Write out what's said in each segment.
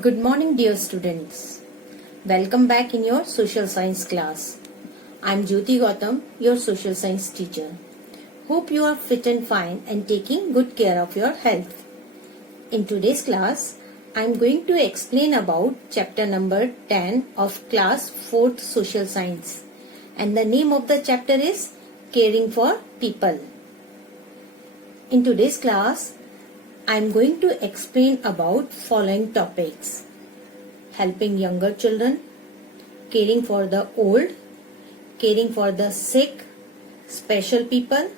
Good morning, dear students. Welcome back in your social science class. I am Jyoti Gautam, your social science teacher. Hope you are fit and fine and taking good care of your health. In today's class, I am going to explain about chapter number 10 of class 4th social science. And the name of the chapter is Caring for People. In today's class, I am going to explain about following topics: helping younger children, caring for the old, caring for the sick, special people,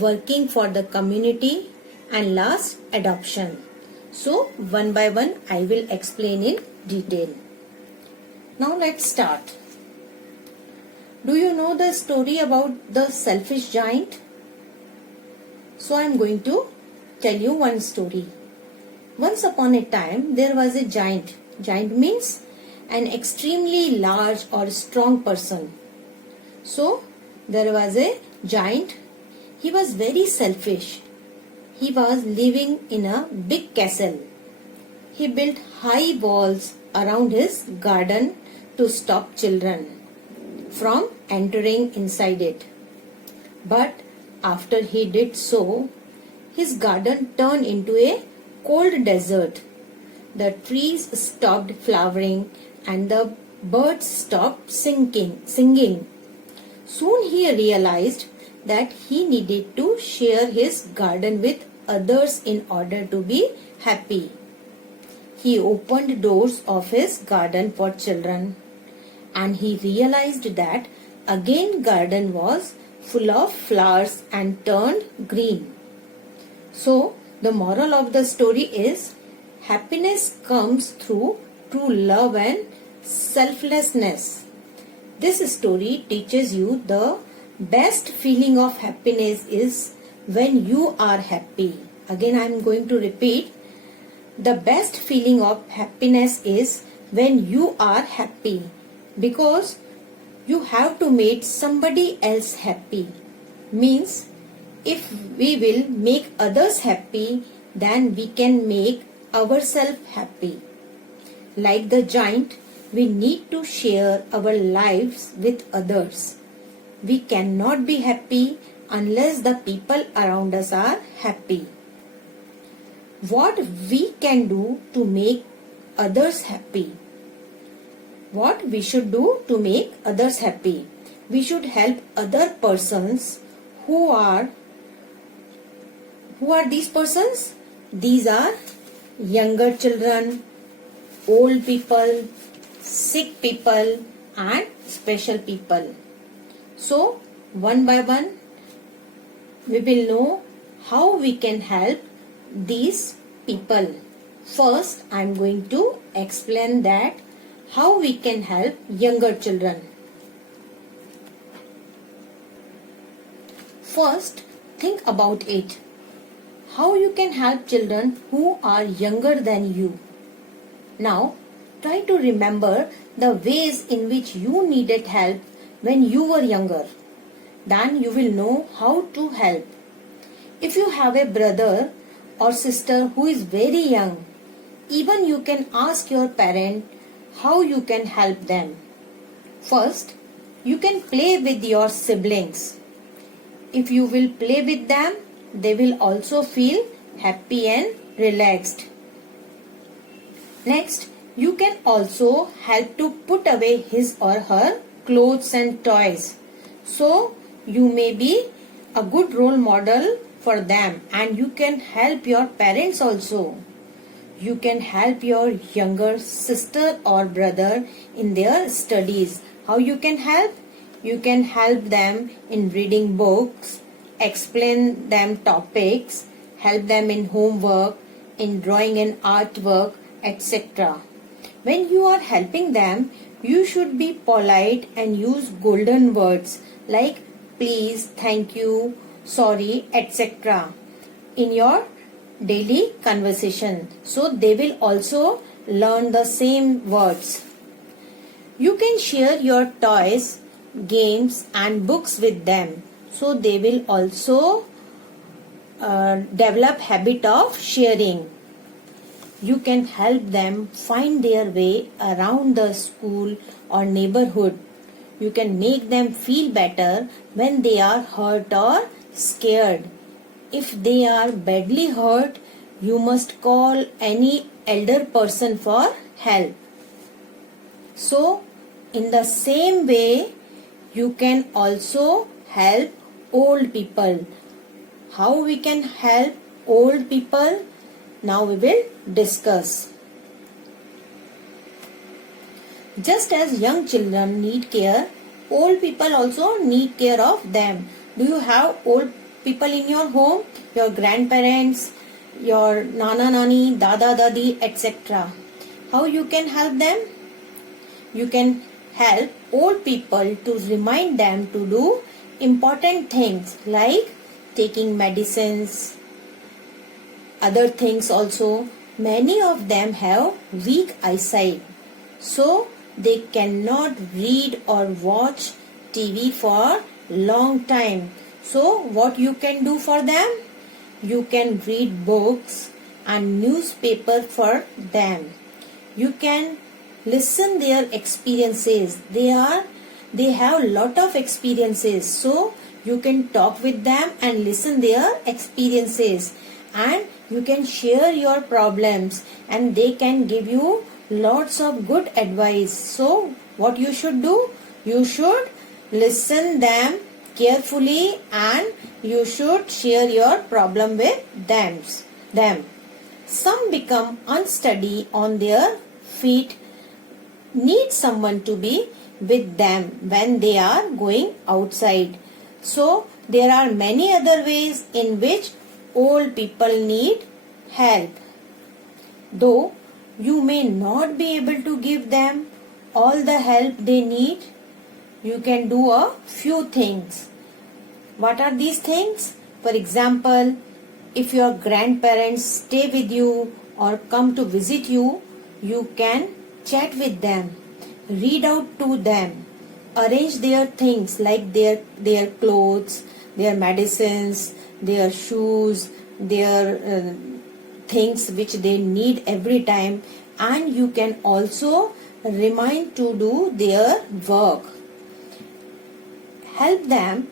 working for the community, and last, adoption. So, one by one, I will explain in detail. Now, let's start. Do you know the story about the selfish giant? So, I am going to tell you one story. Once upon a time, there was a giant. Giant means an extremely large or strong person. So, there was a giant. He was very selfish. He was living in a big castle. He built high walls around his garden to stop children from entering inside it. But after he did so, his garden turned into a cold desert. The trees stopped flowering and the birds stopped singing. Soon he realized that he needed to share his garden with others in order to be happy. He opened doors of his garden for children, and he realized that again garden was full of flowers and turned green. So, the moral of the story is happiness comes through true love and selflessness. This story teaches you the best feeling of happiness is when you are happy. Again, I am going to repeat. The best feeling of happiness is when you are happy, because you have to make somebody else happy. Means, if we will make others happy, then we can make ourselves happy. Like the giant, we need to share our lives with others. We cannot be happy unless the people around us are happy. What we can do to make others happy? What we should do to make others happy? We should help other persons. Who are these persons? These are younger children, old people, sick people, and special people. So, one by one, we will know how we can help these people. First, I am going to explain that how we can help younger children. First, think about it. How you can help children who are younger than you. Now, try to remember the ways in which you needed help when you were younger. Then you will know how to help. If you have a brother or sister who is very young, even you can ask your parent how you can help them. First, you can play with your siblings. If you will play with them, they will also feel happy and relaxed. Next, you can also help to put away his or her clothes and toys. So, you may be a good role model for them, and you can help your parents also. You can help your younger sister or brother in their studies. How you can help? You can help them in reading books, explain them topics, help them in homework, in drawing and artwork, etc. When you are helping them, you should be polite and use golden words like please, thank you, sorry, etc. in your daily conversation. So they will also learn the same words. You can share your toys, games and books with them. So they will also develop habit of sharing. You can help them find their way around the school or neighborhood. You can make them feel better when they are hurt or scared. If they are badly hurt, you must call any elder person for help. So, in the same way, you can also help old people. How we can help old people? Now we will discuss. Just as young children need care, old people also need care of them. Do you have old people in your home? Your grandparents, your nana nani, dada dadi, etc. How you can help them? You can help old people to remind them to do important things like taking medicines, other things also. Many of them have weak eyesight, so they cannot read or watch TV for long time. So what you can do for them? You can read books and newspaper for them. You can listen their experiences. They have lot of experiences, so you can talk with them and listen their experiences, and you can share your problems and they can give you lots of good advice. So what you should do? You should listen them carefully and you should share your problem with them. Some become unsteady on their feet, need someone to be with them when they are going outside. So there are many other ways in which old people need help. Though you may not be able to give them all the help they need, you can do a few things. What are these things? For example, if your grandparents stay with you or come to visit you, you can chat with them, read out to them, arrange their things like their clothes, their medicines, their shoes, their things which they need every time, and you can also remind to do their work. Help them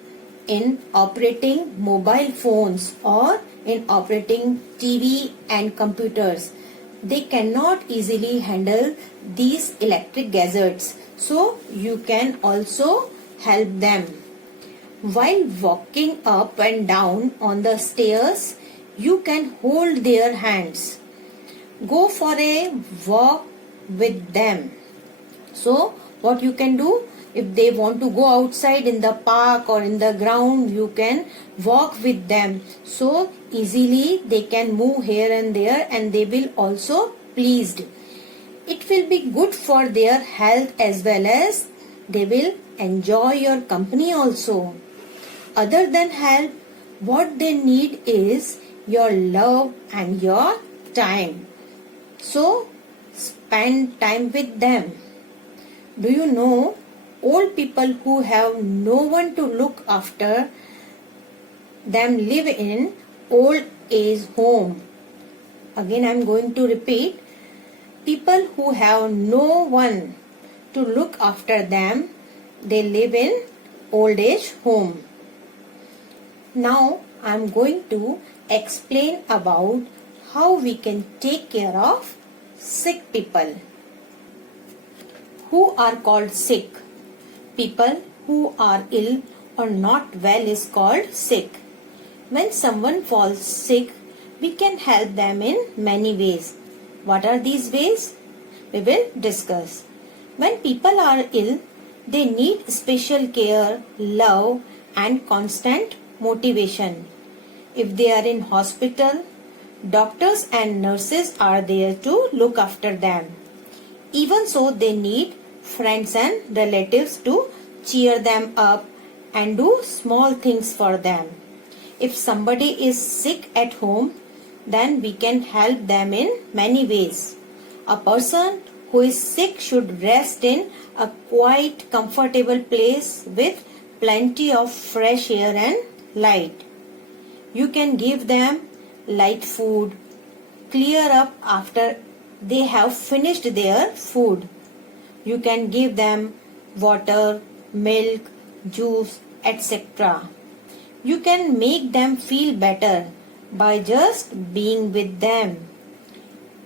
in operating mobile phones or in operating TV and computers. They cannot easily handle these electric gadgets, so you can also help them. While walking up and down on the stairs, you can hold their hands. Go for a walk with them. So what you can do? If they want to go outside in the park or in the ground, you can walk with them. So easily they can move here and there and they will also pleased. It will be good for their health as well as they will enjoy your company also. Other than help, what they need is your love and your time. So spend time with them. Do you know old people who have no one to look after them live in old age home? Again I am going to repeat. People who have no one to look after them, they live in old age home. Now I am going to explain about how we can take care of sick people. Who are called sick? People who are ill or not well is called sick. When someone falls sick, we can help them in many ways. What are these ways? We will discuss. When people are ill, they need special care, love and constant motivation. If they are in hospital, doctors and nurses are there to look after them. Even so, they need friends and relatives to cheer them up and do small things for them. If somebody is sick at home, then we can help them in many ways. A person who is sick should rest in a quiet, comfortable place with plenty of fresh air and light. You can give them light food, clear up after they have finished their food. You can give them water, milk, juice, etc. You can make them feel better by just being with them.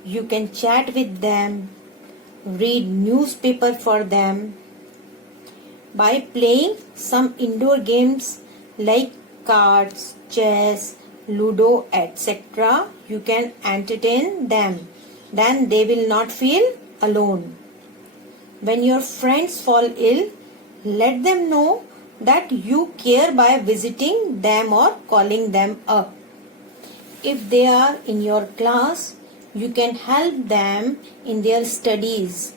You can chat with them, read newspaper for them. By playing some indoor games like cards, chess, ludo, etc., you can entertain them. Then they will not feel alone. When your friends fall ill, let them know that you care by visiting them or calling them up. If they are in your class, you can help them in their studies.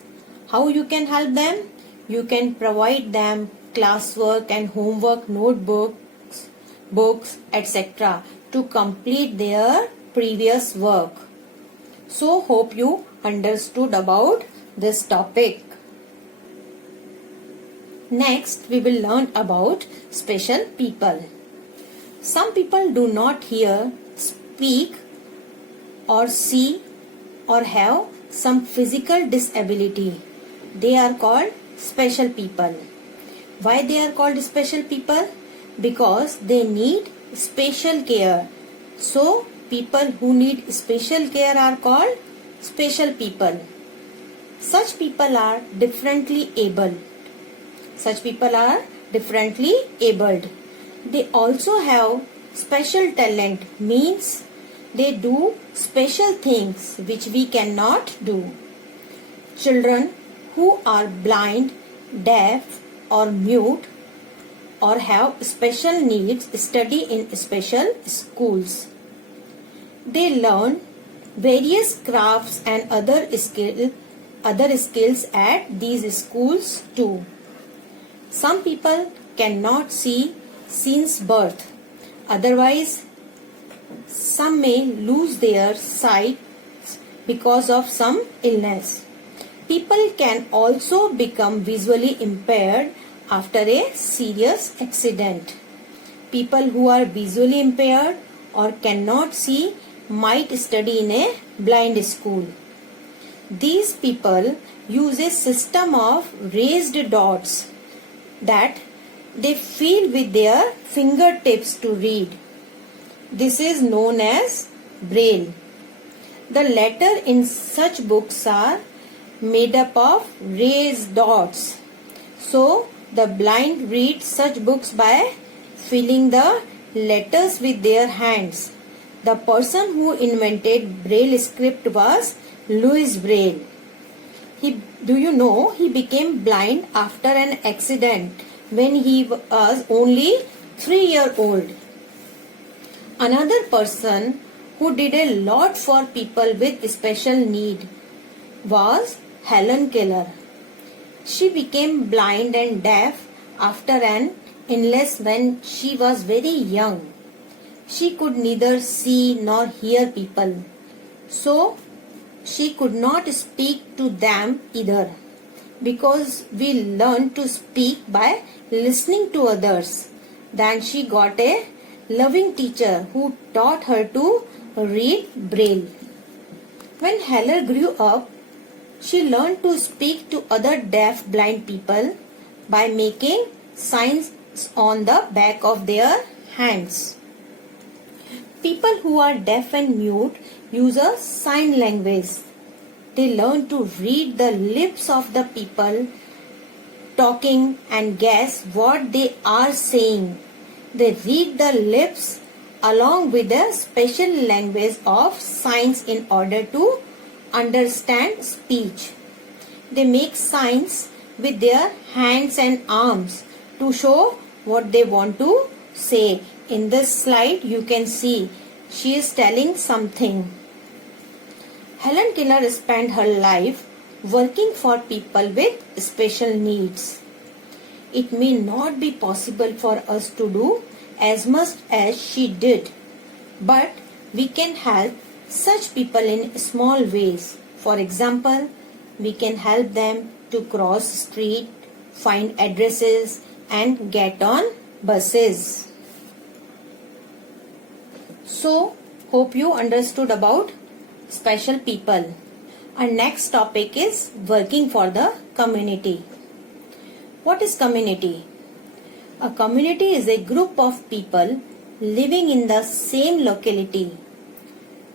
How you can help them? You can provide them classwork and homework, notebooks, books, etc. to complete their previous work. So hope you understood about this topic. Next, we will learn about special people. Some people do not hear, speak, or see, or have some physical disability. They are called special people. Why they are called special people? Because they need special care. So, people who need special care are called special people. Such people are differently abled. Such people are differently abled. They also have special talent, means they do special things which we cannot do. Children who are blind, deaf or mute or have special needs study in special schools. They learn various crafts and other skills at these schools too. Some people cannot see since birth. Otherwise, some may lose their sight because of some illness. People can also become visually impaired after a serious accident. People who are visually impaired or cannot see might study in a blind school. These people use a system of raised dots that they feel with their fingertips to read. This is known as Braille. The letters in such books are made up of raised dots. So, the blind read such books by filling the letters with their hands. The person who invented Braille script was Louis Braille. Do you know he became blind after an accident when he was only 3 years old. Another person who did a lot for people with special need was Helen Keller. She became blind and deaf after an illness when she was very young. She could neither see nor hear people. So, she could not speak to them either, because we learn to speak by listening to others. Then she got a loving teacher who taught her to read Braille. When Heller grew up, she learned to speak to other deaf blind people by making signs on the back of their hands. People who are deaf and mute use a sign language. They learn to read the lips of the people talking and guess what they are saying. They read the lips along with the special language of signs in order to understand speech. They make signs with their hands and arms to show what they want to say. In this slide you can see she is telling something. Helen Keller spent her life working for people with special needs. It may not be possible for us to do as much as she did, but we can help such people in small ways. For example, we can help them to cross street, find addresses and get on buses. So, hope you understood about special people. Our next topic is working for the community. What is community? A community is a group of people living in the same locality.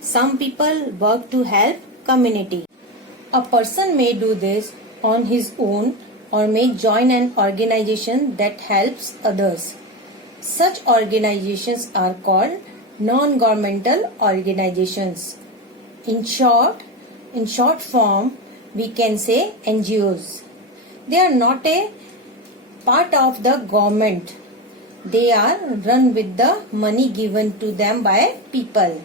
Some people work to help community. A person may do this on his own or may join an organization that helps others. Such organizations are called non-governmental organizations. In short form, we can say NGOs. They are not a part of the government. They are run with the money given to them by people.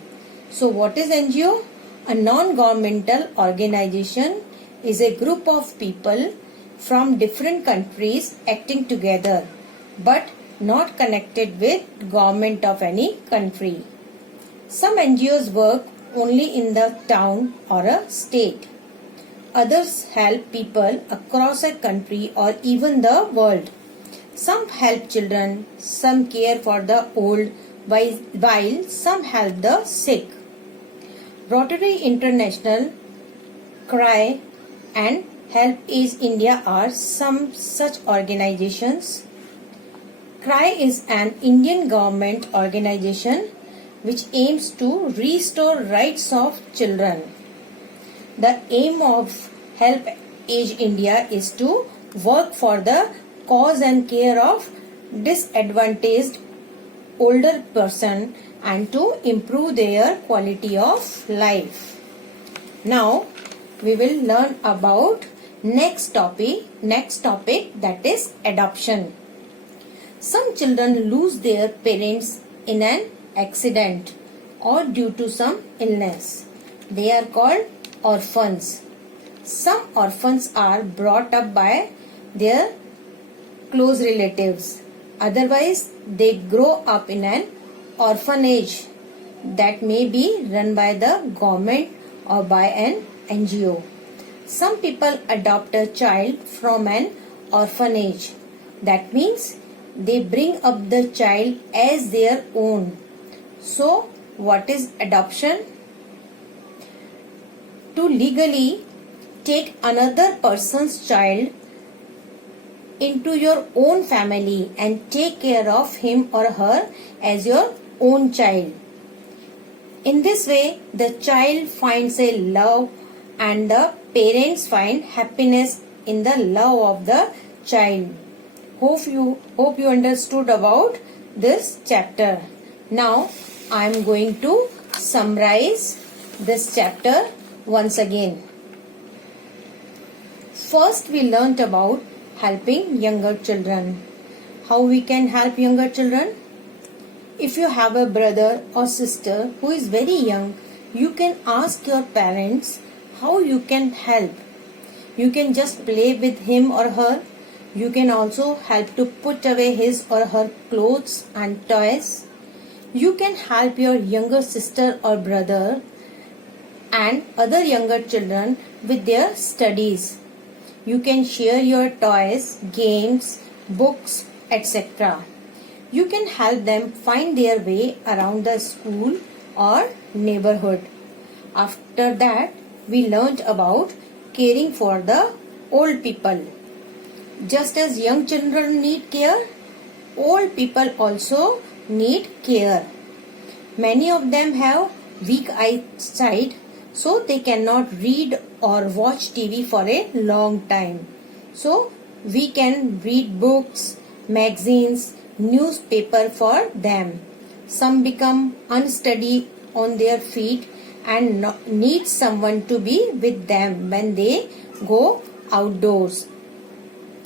So what is NGO? A non-governmental organization is a group of people from different countries acting together but not connected with government of any country. Some NGOs work only in the town or a state. Others help people across a country or even the world. Some help children, some care for the old, while some help the sick. Rotary International, CRY and Help Age India are some such organizations. CRY is an Indian government organization which aims to restore rights of children. The aim of Help Age India is to work for the cause and care of disadvantaged older person and to improve their quality of life. Now we will learn about next topic that is adoption. Some children lose their parents in an accident or due to some illness. They are called orphans. Some orphans are brought up by their close relatives. Otherwise, they grow up in an orphanage that may be run by the government or by an NGO. Some people adopt a child from an orphanage. That means they bring up the child as their own. So, what is adoption? To legally take another person's child into your own family and take care of him or her as your own child. In this way, the child finds a love and the parents find happiness in the love of the child. Hope you understood about this chapter. Now I am going to summarize this chapter once again. First we learnt about helping younger children. How we can help younger children? If you have a brother or sister who is very young, you can ask your parents how you can help. You can just play with him or her. You can also help to put away his or her clothes and toys. You can help your younger sister or brother and other younger children with their studies. You can share your toys, games, books, etc. You can help them find their way around the school or neighborhood. After that, we learnt about caring for the old people. Just as young children need care, old people also need care. Many of them have weak eyesight, so they cannot read or watch TV for a long time. So we can read books, magazines, newspaper for them. Some become unsteady on their feet and need someone to be with them when they go outdoors.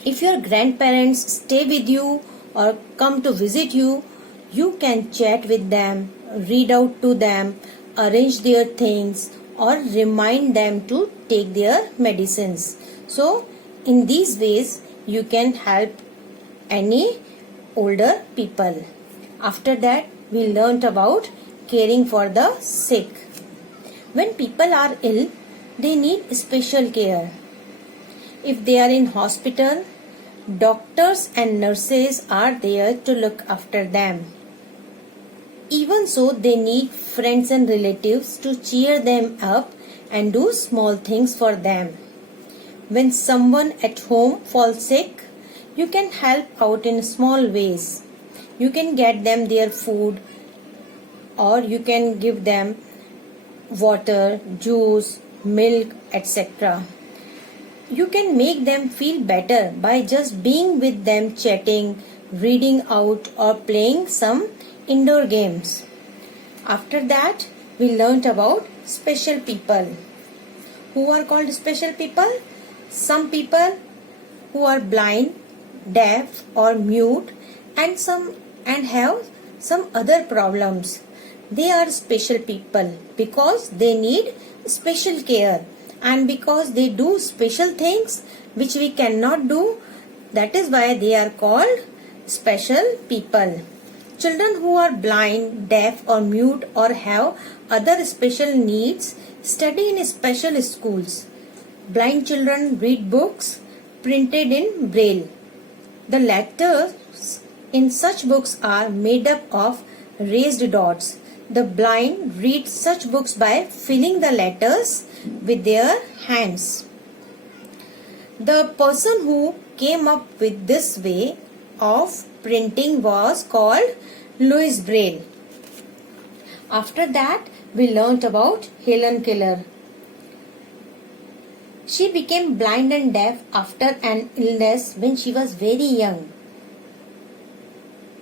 If your grandparents stay with you or come to visit you, you can chat with them, read out to them, arrange their things or remind them to take their medicines. So, in these ways, you can help any older people. After that, we learnt about caring for the sick. When people are ill, they need special care. If they are in hospital, doctors and nurses are there to look after them. Even so, they need friends and relatives to cheer them up and do small things for them. When someone at home falls sick, you can help out in small ways. You can get them their food, or you can give them water, juice, milk, etc. You can make them feel better by just being with them, chatting, reading out, or playing some indoor games. After that, we learnt about special people. Who are called special people? Some people who are blind, deaf, or mute, and have some other problems. They are special people because they need special care, and because they do special things which we cannot do. That is why they are called special people. Children who are blind, deaf, or mute, or have other special needs study in special schools. Blind children read books printed in Braille. The letters in such books are made up of raised dots. The blind read such books by filling the letters with their hands. The person who came up with this way of printing was called Louis Braille. After that, we learnt about Helen Keller. She became blind and deaf after an illness when she was very young.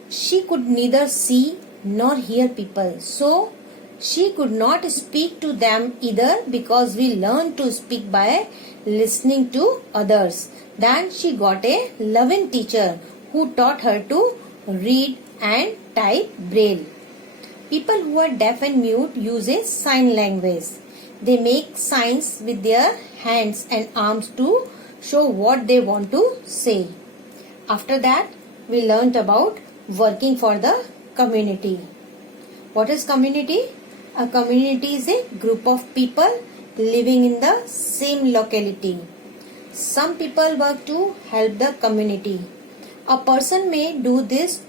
She could neither see nor hear people, so she could not speak to them either, because we learn to speak by listening to others. Then she got a loving teacher who taught her to read and type Braille. People who are deaf and mute use a sign language. They make signs with their hands and arms to show what they want to say. After that, we learnt about working for the community. What is community? A community is a group of people living in the same locality. Some people work to help the community. A person may do this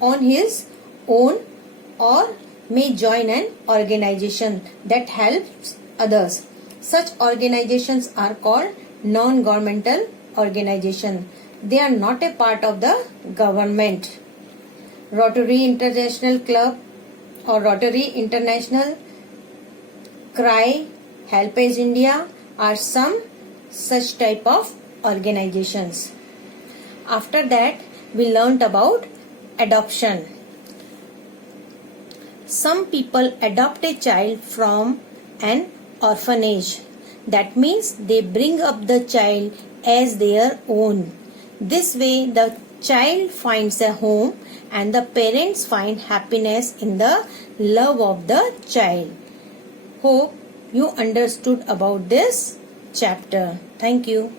on his own or may join an organization that helps others. Such organizations are called non-governmental organizations. They are not a part of the government. Rotary International Club or Rotary International, CRY, Helpage India are some such type of organizations. After that, we learnt about adoption. Some people adopt a child from an orphanage. That means they bring up the child as their own. This way, the child finds a home and the parents find happiness in the love of the child. Hope you understood about this chapter. Thank you.